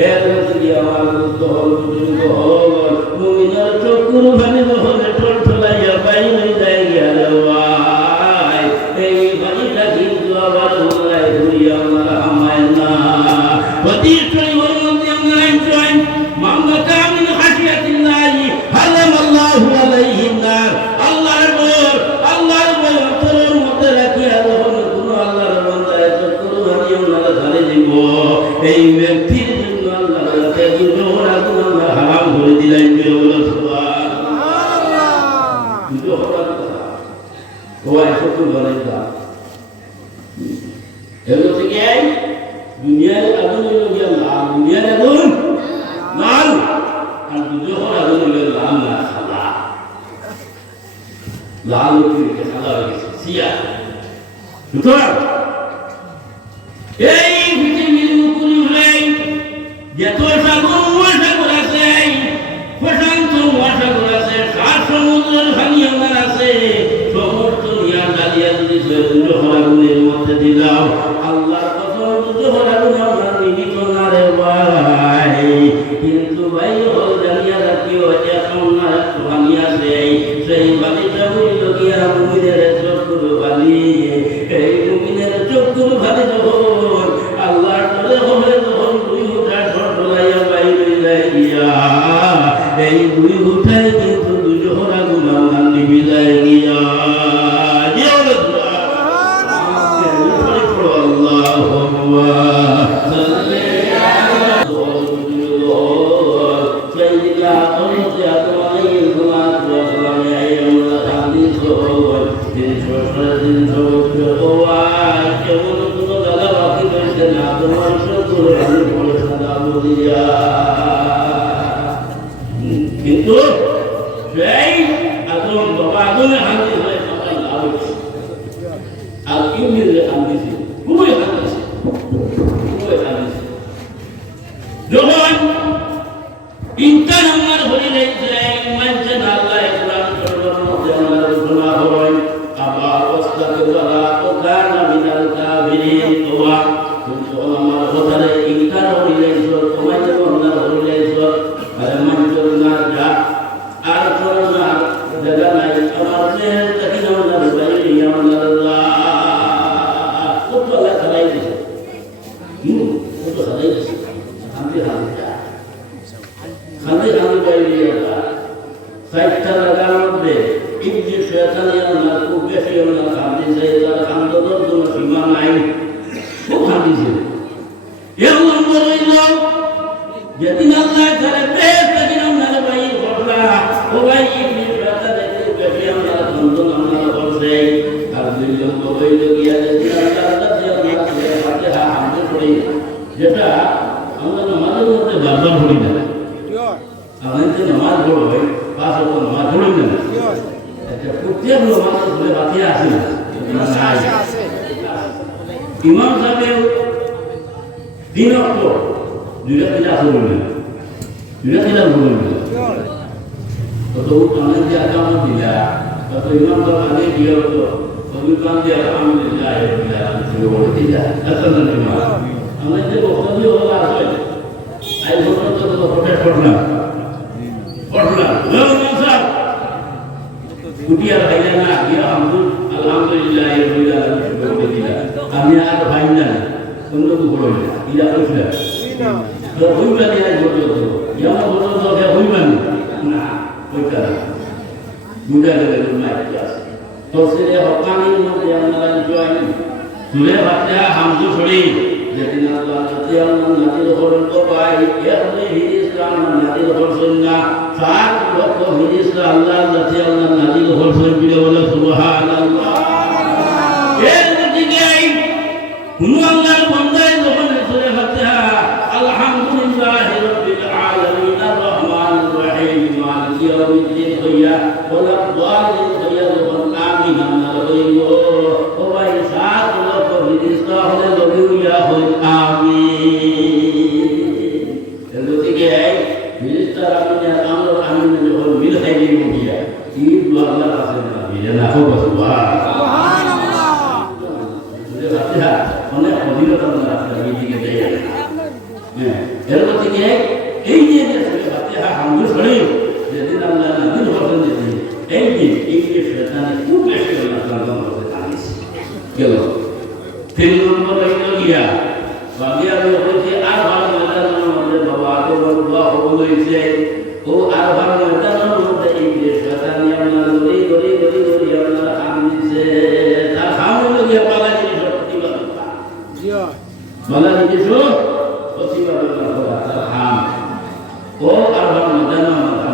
এর যদি আমার দহল বুজুর্গ হল মুমিনের চকুর ভানি দহলে ঠলঠলাইয়া বাইরে যায় গেল ভাই এই বাড়িটা কিন্তু আবার উল্লাই ঘুরিয়া আমার আমায় না প্রতিষ্ঠই ওর মধ্যে আমরা জয়েন মামলাটা আমি হাসিয়াতিল্লাহি হারাম আল্লাহু আলাইহিন নার আল্লাহর ভয় অন্তরের মধ্যে রাখিয়া যখন কোন আল্লাহর বান্দা চকুর ভানি ওনারা ধরে দিব এই ব্যক্তির জন্য আল্লাহ রাতে দুজোর আগুন আমরা হারাম করে দিলেন বলে সুবহানাল্লাহ দুজোর কথা ওই চকুর ভানি দা এগুলো থেকে দুনিয়ার আগুন হলো গিয়া লাল দুনিয়ার আগুন লাল আর দুজোর আগুন হলো লাল না সাদা লাল হচ্ছে সাদা হয়ে গেছে সিয়া সুতরাং এই পৃথিবীর উপরে হলেই যত সাগর আছে প্রশান্ত মহাসাগর আছে সাত সমুদ্রের ভাঙি আমার আছে সমস্ত নিয়া ডালিয়া যদি জোহরাগুনের মধ্যে দিলাম আল্লাহর কসম জোহরাগুন আমার নিমিত না রে ভাই কিন্তু ভাই হল জানিয়া রাখিও এখন না একটু ভাঙি আছে সেই বালিটা বলল গিয়া মুমিনের চক্ষুর বালি এই মুমিনের চক্ষুর বালি যখন আল্লাহর তরে হবে তখন দুই উঠা ঠলাইয়া বাইরে যায় গিয়া এই দুই উঠায় কিন্তু দুজোহরা গুণ আমার নিবি যায় গিয়া কিন্তু সেই আদম বাবা আদমে হান্দি হয়ে সবাই লাভ হচ্ছে আর ইউনিয়নে হান্দিছে খুবই হান্দিছে যখন ইনসান আমার হয়ে রয়েছে মানছে না আল্লাহ ইসলাম করবার মধ্যে আমার ঘোষণা হয় আবার অবস্থাকে বলা ও গান মিনাল কাফিরিন ওয়া কিন্তু আমার কথারে ইনকার হইলে ঈশ্বর তোমায় যখন না হইলে ঈশ্বর আরে মঞ্জুর না যা আর করো না জায়গা নাই আমার চেহারা দেখি না আমার বাইরে আমার আল্লাহ কত আল্লাহ খালাই দিছে কত খালাই দিছে আমি হালকা খালি খালি বাইরে আল্লাহ সাইটটা লাগার মধ্যে ইবনে শয়তানি আল্লাহ খুব বেশি আল্লাহ খালি যায় তার খান্দর জন্য সীমা নাই খুব খালিছে এর নম্বর হইল যেদিন আল্লাহ তারে বেশ যেদিন আমরা ভাই ঘটনা ও ভাই ইবনে শয়তানি খুব বেশি আমরা খান্দর আমরা করছে আর দুই নম্বর হইল গিয়া যেদিন আল্লাহ দিয়ে ফাতিহা হামদ পড়ি যেটা আমরা নামাজের মধ্যে বারবার পড়ি না আমাদের যে নামাজ পড়ো হয় পাঁচ ওয়াক্ত নামাজ পড়ি না প্রত্যেক নামাজ পড়ে ফাতিহা আছে ইমাম সাহেব দিন ওয়াক্ত দুইটা তিনটা আছে বলবেন দুইটা তিনটা বলবেন কত আমাদের যে আকামত দিলা কত ইমাম সাহেব আগে দিয়ে হতো অভিজ্ঞান দিয়ে আলহামদুলিল্লাহ বলে দিলা আমাদের যে বক্তব্য হলো আছে আই পর্যন্ত তো প্রোটেস্ট করলাম কুটিয়ার ভাইয়া না গিয়া আলহামদুলিল্লাহ আমি আর ভাই না অন্য কোনো ইয়া করছিলাম তো হইবা দিয়ে পর্যন্ত যেমন পর্যন্ত হইবা না ওইটা বুঝা গেলে তো সে হকানির মধ্যে আমরা জয়েন সুরে ফাতিহা হামদু ছড়ি যেদিন আল্লাহ নাজিল করেন তো ভাই এরপরে ইসলাম নাজিল করেন না 7 লক্ষ ইসলাম আল্লাহ জাতি আল্লাহ নাজিল করেন বলে বলে সুবহানাল্লাহ এর দিকে কোন আল্লাহর বান্দায় যখন সূরা ফাতিহা আলহামদুলিল্লাহি রাব্বিল আলামিন আর রহমানির রহিম মালিকি ইয়াউমিদ্দিন হইয়া ওয়া দালিন হইয়া যখন আমিন আল্লাহ হইল ও ভাই 7 লক্ষ ইসলাম হলে লবিয়া হই আমিন এর দিকে ফিরিস্তার আমিন আমর আমিন যখন মিল খাইলি মুখিয়া এই দোয়া আল্লাহ কাছে না বিনা হোক সুবহানাল্লাহ সূরা ফাতিহা অনেক ফজিলত আল্লাহ রাখে দিকে দেয় এর গতিকে এই যে ফাতিহা হামদু শরীফ যেদিন আল্লাহ নাযিল করতেন যেদিন এই দিন এই যে শয়তানে খুব বেশি আল্লাহ করতে টানিস গেল 3 নম্বর হইল গিয়া বাগিয়া হইছে আর ভালো ময়দানের মধ্যে বাবা আগে দোয়া কবুল হইছে ও আর ভালো ময়দানের মধ্যে এই যে শয়তানি আল্লাহ গরি গরি গরি গরি আল্লাহ হাম দিছে তার হাম হইল গিয়া পালা জিনিস প্রতিবাদ জিয়া পালা জিনিস প্রতিবাদ করা তার হাম ও আর ভালো ময়দানের